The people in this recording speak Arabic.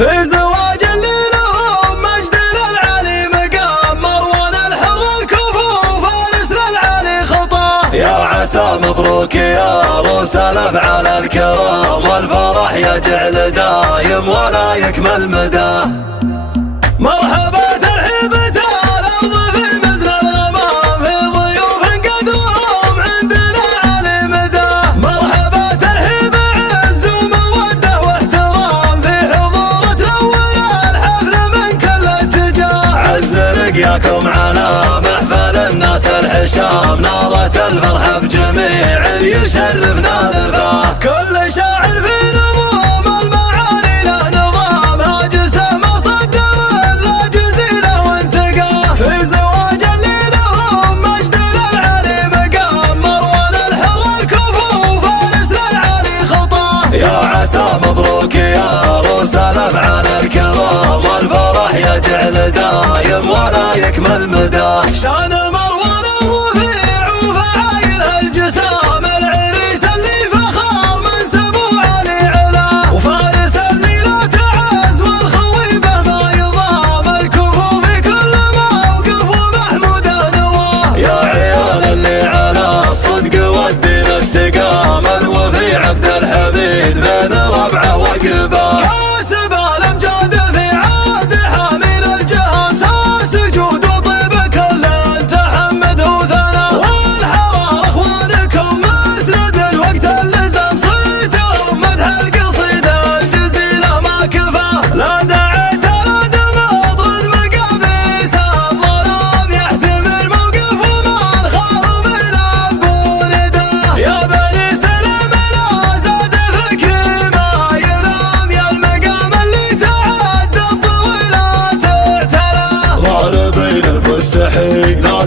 في زواج اللي لهم مجد للعلي مقام، مروان الحر الكفو فارس للعلي خطاه. يا عسى مبروك يا عروس الافعال الكرام، والفرح يجعل دايم ولا يكمل مداه. مرحبا ترحيبة الأرض في مزن الغمام، في ضيوف قدرهم عندنا علي مداه. مرحبا ترحيب عز ومودة واحترام، في حضور تنور الحفل من كل اتجاه. عز لقياكم على محفل الناس الحشام، نارة الفرحة بجميع يشرفنا لفاه. كل شاعر في نظام المعاني له نظام، هاجسه مصدر لا جزيله وانتقاه. في زواج اللي لهم مجد للعلي مقام، مروان الحر الكفو فارس للعلي خطاه. يا عسى مبروك يا عروس الافعال الكرام، والفرح يجعل دايم ولا يكمل مداه. شان مروان الرفيع وفعايل هالجسام، العريس اللي فخار منسبه علي علاه. وفارس اللي لا تعز والخويبه ما يضام، الكفو في كل موقف ومحموده نواه. يا عيال اللي على الصدق والدين استقام، الوفي عبد الحميد بين ربعه واقرباه. كاسب الامجاد في عهد حامل الجهام، سجود وطيب كل تحمد وثنى. والحرار اخوانكم مسند الوقت اللزام، صيتهم مدح القصيده الجزيله ما كفاه. لا دعيت لا دمض مقابيس الظلام، يحتمل موقف وما خاف من ابو نداه. يا بني سلم لا زاد فكري ما ينام، يا المقام اللي تعدى الطويلات اعتلاه. ضاربين المستحيل لا